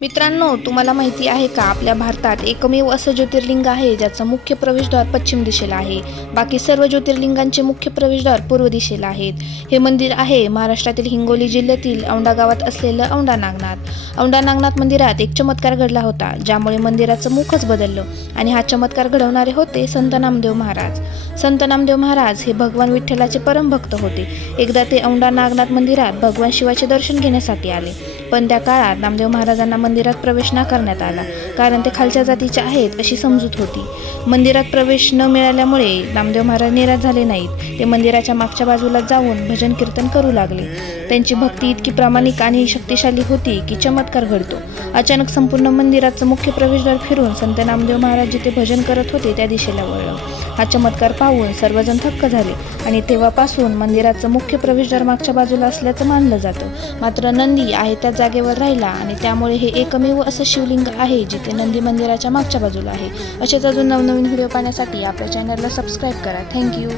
मित्रांनो, तुम्हाला माहिती आहे का, आपल्या भारतात एकमेव असं ज्योतिर्लिंग आहे ज्याचं मुख्य प्रवेशद्वार पश्चिम दिशेला आहे. बाकी सर्व ज्योतिर्लिंगांचे मुख्य प्रवेशद्वार पूर्व दिशेला आहेत. हे मंदिर आहे महाराष्ट्रातील हिंगोली जिल्ह्यातील औंढा गावात असलेलं औंढा नागनाथ. औंढा नागनाथ मंदिरात एक चमत्कार घडला होता, ज्यामुळे मंदिराचं मुखच बदललं. आणि हा चमत्कार घडवणारे होते संत नामदेव महाराज. संत नामदेव महाराज हे भगवान विठ्ठलाचे परमभक्त होते. एकदा ते औंढा नागनाथ मंदिरात भगवान शिवाचे दर्शन घेण्यासाठी आले, पण त्या काळात नामदेव महाराजांना मंदिरात प्रवेश न करण्यात आला, कारण ते खालच्या जातीचे आहेत अशी समजूत होती. मंदिरात प्रवेश न मिळाल्यामुळे नामदेव महाराज निराश झाले नाहीत. ते मंदिराच्या मागच्या बाजूला जाऊन भजन कीर्तन करू लागले. त्यांची भक्ती इतकी प्रामाणिक आणि शक्तिशाली होती की चमत्कार घडतो. अचानक संपूर्ण मंदिराचं मुख्य प्रवेशद्वार फिरून संत नामदेव महाराज जिथे भजन करत होते त्या दिशेला वळलं. हा चमत्कार पाहून सर्वजण थक्क झाले आणि तेव्हापासून मंदिराचं मुख्य प्रवेशद्वार मागच्या बाजूला असल्याचं मानलं जातं. मात्र नंदी आहे त्या जागेवर राहिला आणि त्यामुळे हे एकमेव असं शिवलिंग आहे जिथे नंदी मंदिराच्या मागच्या बाजूला आहे. असेच अजून नवनवीन व्हिडिओ पाहण्यासाठी आपल्या चॅनलला सबस्क्राईब करा. थँक्यू.